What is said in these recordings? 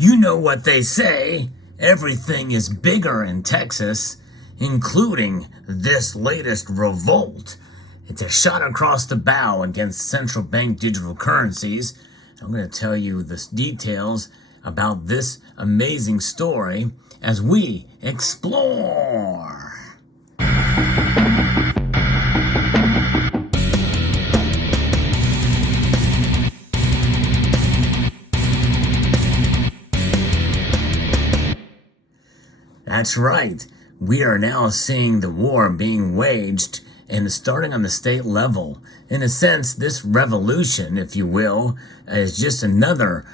You know what they say, everything is bigger in Texas, including this latest revolt. It's a shot across the bow against central bank digital currencies. I'm going to tell you the details about this amazing story as we explore. That's right. We are now seeing the war being waged and starting on the state level. In a sense, this revolution, if you will, is just another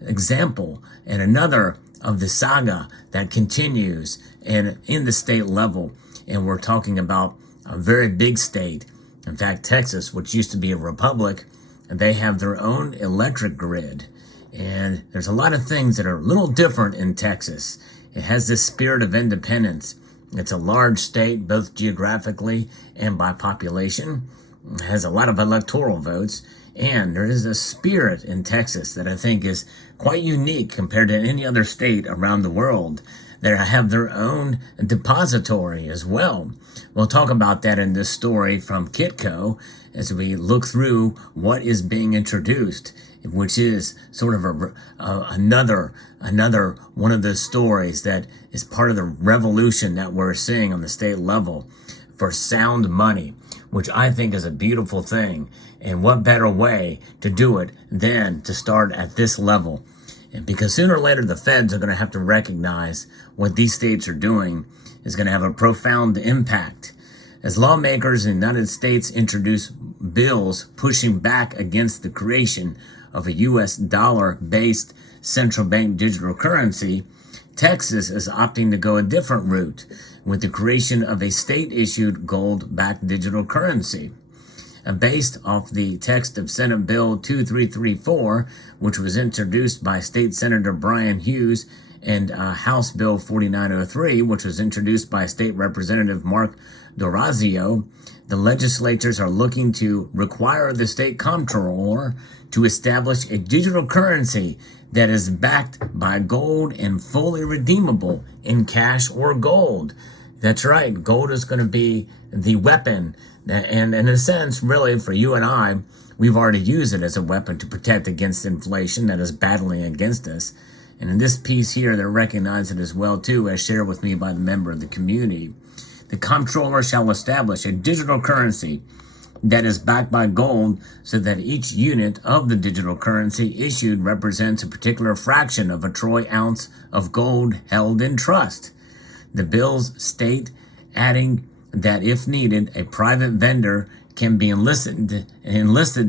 example and another of the saga that continues and in the state level. And we're talking about a very big state. In fact, Texas, which used to be a republic, they have their own electric grid. And there's a lot of things that are a little different in Texas. It has this spirit of independence. It's a large state, both geographically and by population. It has a lot of electoral votes. And there is a spirit in Texas that I think is quite unique compared to any other state around the world. They have their own depository as well. We'll talk about that in this story from Kitco as we look through what is being introduced, which is sort of another one of those stories that is part of the revolution that we're seeing on the state level for sound money, which I think is a beautiful thing. And what better way to do it than to start at this level? And because sooner or later the feds are going to have to recognize what these states are doing is going to have a profound impact. As lawmakers in the United States introduce bills pushing back against the creation of a U.S. dollar-based central bank digital currency, Texas is opting to go a different route with the creation of a state-issued gold-backed digital currency. Based off the text of Senate Bill 2334, which was introduced by State Senator Brian Hughes, and House Bill 4903, which was introduced by State Representative Mark D'Orazio, the legislatures are looking to require the state comptroller to establish a digital currency that is backed by gold and fully redeemable in cash or gold. That's right, gold is going to be the weapon. And in a sense, really, for you and I, we've already used it as a weapon to protect against inflation that is battling against us. And in this piece here, they recognize it as well, too, as shared with me by the member of the community. The comptroller shall establish a digital currency that is backed by gold so that each unit of the digital currency issued represents a particular fraction of a troy ounce of gold held in trust. The bills state, adding that if needed, a private vendor can be enlisted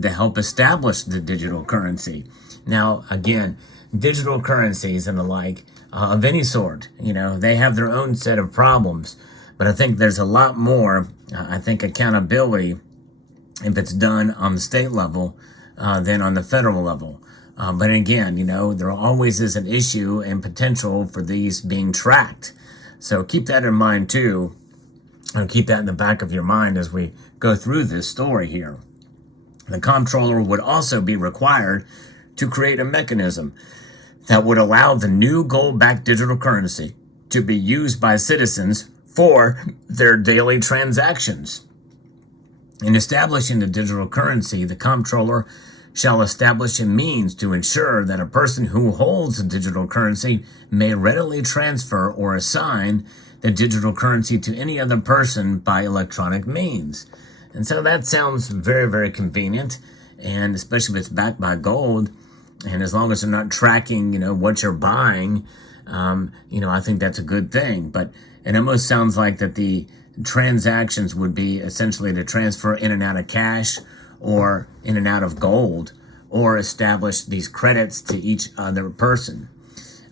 to help establish the digital currency. Now, again, digital currencies and the like of any sort, they have their own set of problems. But I think there's a lot more, accountability if it's done on the state level than on the federal level. But again, there always is an issue and potential for these being tracked. So keep that in mind too, and keep that in the back of your mind as we go through this story here. The comptroller would also be required to create a mechanism that would allow the new gold-backed digital currency to be used by citizens for their daily transactions. In establishing the digital currency, the comptroller shall establish a means to ensure that a person who holds a digital currency may readily transfer or assign the digital currency to any other person by electronic means. And so that sounds very, very convenient, and especially if it's backed by gold, and as long as they're not tracking, what you're buying, I think that's a good thing. But it almost sounds like that the transactions would be essentially to transfer in and out of cash or in and out of gold, or establish these credits to each other person.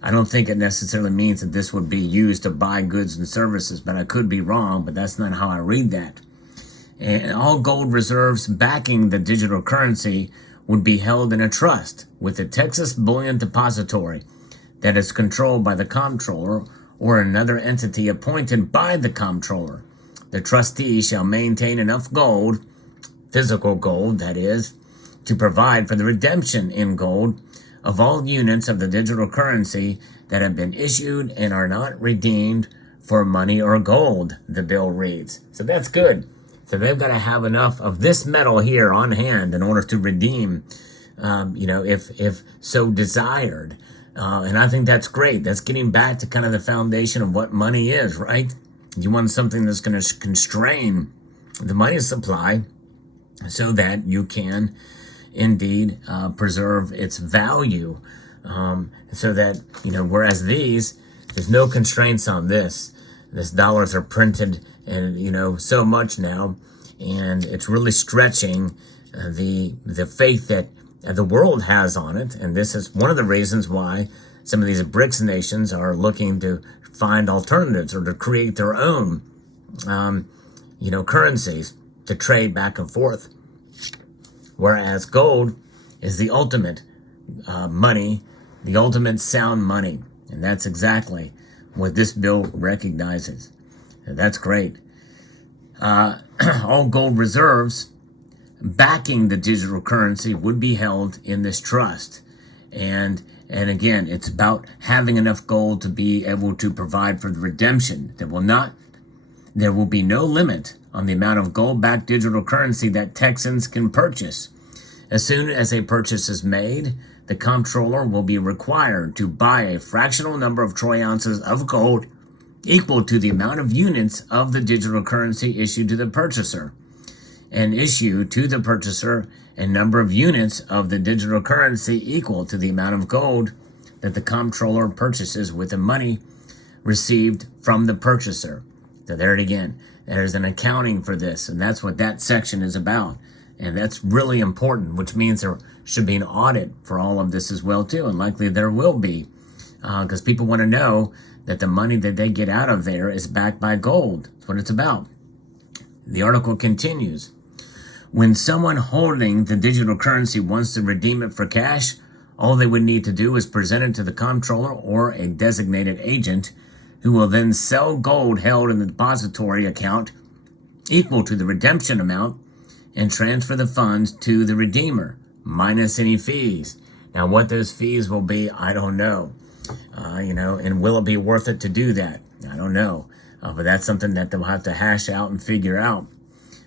I don't think it necessarily means that this would be used to buy goods and services, but I could be wrong, but that's not how I read that. And all gold reserves backing the digital currency would be held in a trust with the Texas Bullion Depository that is controlled by the comptroller or another entity appointed by the comptroller. The trustee shall maintain enough gold, physical gold that is, to provide for the redemption in gold of all units of the digital currency that have been issued and are not redeemed for money or gold, the bill reads. So that's good. So they've got to have enough of this metal here on hand in order to redeem, if so desired. And I think that's great. That's getting back to kind of the foundation of what money is, right? You want something that's going to constrain the money supply so that you can indeed preserve its value. So that, whereas there's no constraints on this. This dollars are printed and, so much now, and it's really stretching the faith that the world has on it. And this is one of the reasons why some of these BRICS nations are looking to find alternatives or to create their own, currencies to trade back and forth. Whereas gold is the ultimate money, the ultimate sound money. And that's exactly what this bill recognizes. And that's great. All gold reserves backing the digital currency would be held in this trust. And again, it's about having enough gold to be able to provide for the redemption. There will be no limit on the amount of gold-backed digital currency that Texans can purchase. As soon as a purchase is made, the comptroller will be required to buy a fractional number of troy ounces of gold equal to the amount of units of the digital currency issued to the purchaser, and issue to the purchaser a number of units of the digital currency equal to the amount of gold that the comptroller purchases with the money received from the purchaser. So there it again. There's an accounting for this, and that's what that section is about. And that's really important, which means there should be an audit for all of this as well, too. And likely there will be, because people want to know that the money that they get out of there is backed by gold. That's what it's about. The article continues. When someone holding the digital currency wants to redeem it for cash, all they would need to do is present it to the comptroller or a designated agent, who will then sell gold held in the depository account equal to the redemption amount and transfer the funds to the redeemer, minus any fees. Now, what those fees will be, I don't know. And will it be worth it to do that? I don't know. But that's something that they'll have to hash out and figure out.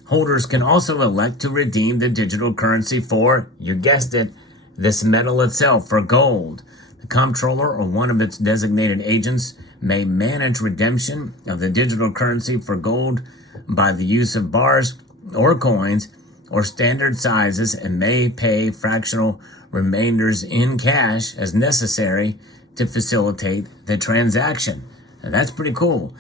Holders can also elect to redeem the digital currency for, you guessed it, this metal itself, for gold. The comptroller or one of its designated agents may manage redemption of the digital currency for gold by the use of bars or coins or standard sizes, and may pay fractional remainders in cash as necessary to facilitate the transaction. Now, that's pretty cool.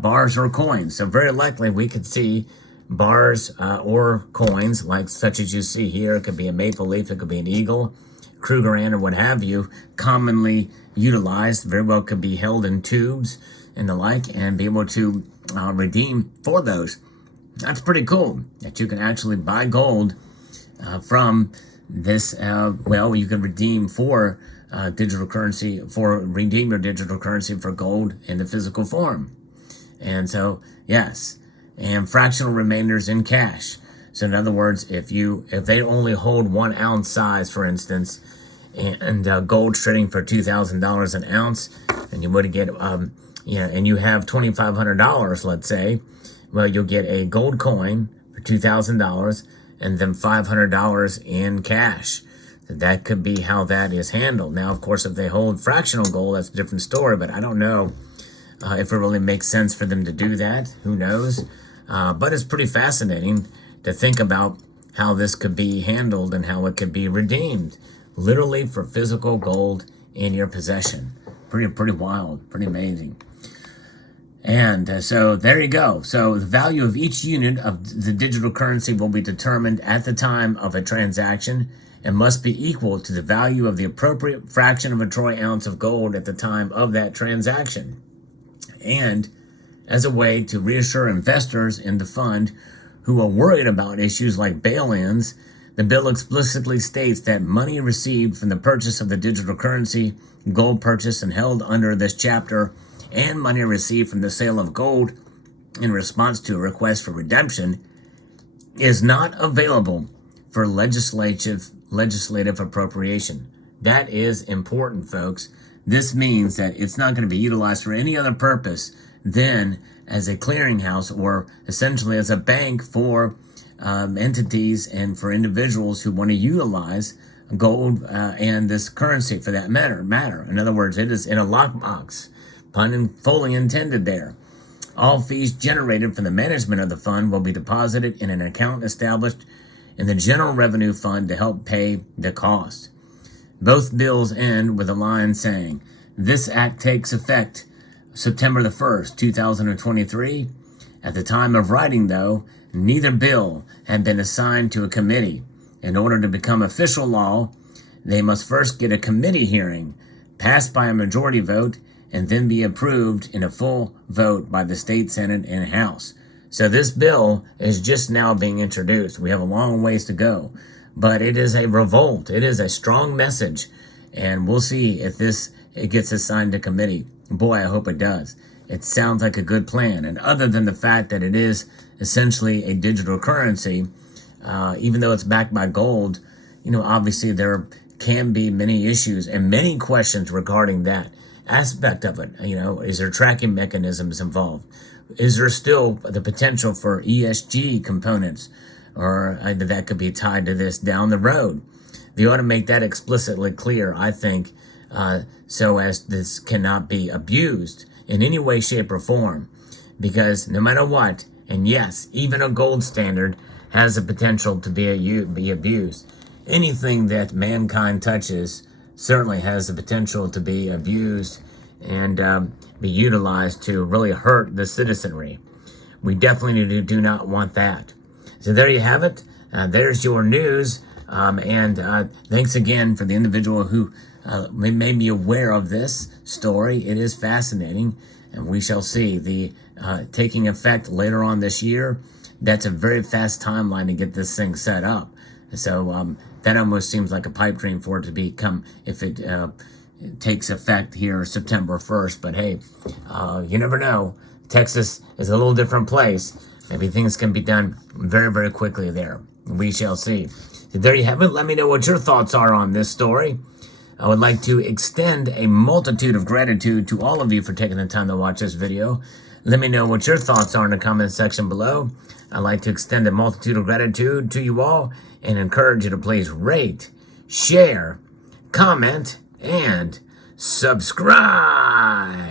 Bars or coins. So very likely we could see bars or coins, like such as you see here. It could be a maple leaf, it could be an eagle, Krugerrand, or what have you, commonly utilized. Very well could be held in tubes and the like, and be able to redeem for those. That's pretty cool that you can actually buy gold from this. You can redeem for digital currency, redeem your digital currency for gold in the physical form. And so, yes, and fractional remainders in cash. So in other words, if they only hold 1 ounce size, for instance, and gold trading for $2,000 an ounce, and you would get, and you have $2,500, let's say, well, you'll get a gold coin for $2,000 and then $500 in cash. So that could be how that is handled. Now, of course, if they hold fractional gold, that's a different story, but I don't know if it really makes sense for them to do that. Who knows? But it's pretty fascinating to think about how this could be handled and how it could be redeemed, literally for physical gold in your possession. Pretty wild, pretty amazing. And so there you go. So the value of each unit of the digital currency will be determined at the time of a transaction and must be equal to the value of the appropriate fraction of a troy ounce of gold at the time of that transaction. And as a way to reassure investors in the fund who are worried about issues like bail-ins, the bill explicitly states that money received from the purchase of the digital currency, gold purchased and held under this chapter, and money received from the sale of gold in response to a request for redemption is not available for legislative appropriation. That is important, folks. This means that it's not going to be utilized for any other purpose than as a clearinghouse or essentially as a bank for entities and for individuals who want to utilize gold and this currency for that matter. In other words, it is in a lockbox, pun fully intended there. All fees generated from the management of the fund will be deposited in an account established in the General Revenue Fund to help pay the cost. Both bills end with a line saying, "This act takes effect September the 1st, 2023. At the time of writing, though, neither bill had been assigned to a committee. In order to become official law, they must first get a committee hearing, passed by a majority vote, and then be approved in a full vote by the state Senate and House." So this bill is just now being introduced. We have a long ways to go, but it is a revolt. It is a strong message, and we'll see if it gets assigned to committee. Boy, I hope it does. It sounds like a good plan, and other than the fact that it is essentially a digital currency, even though it's backed by gold, obviously there can be many issues and many questions regarding that aspect of it. Is there tracking mechanisms involved? Is there still the potential for ESG components or that could be tied to this down the road? They ought to make that explicitly clear, I think, so as this cannot be abused in any way, shape, or form. Because no matter what, and yes, even a gold standard has the potential to be abused. Anything that mankind touches certainly has the potential to be abused and be utilized to really hurt the citizenry. We definitely do not want that. So there you have it. There's your news. And thanks again for the individual who made me aware of this story. It is fascinating, and we shall see the taking effect later on this year. That's a very fast timeline to get this thing set up. So that almost seems like a pipe dream for it to become, if it takes effect here September 1st. But hey, you never know. Texas is a little different place. Maybe things can be done very, very quickly there. We shall see. So there you have it. Let me know what your thoughts are on this story. I would like to extend a multitude of gratitude to all of you for taking the time to watch this video. Let me know what your thoughts are in the comment section below. I'd like to extend a multitude of gratitude to you all and encourage you to please rate, share, comment, and subscribe.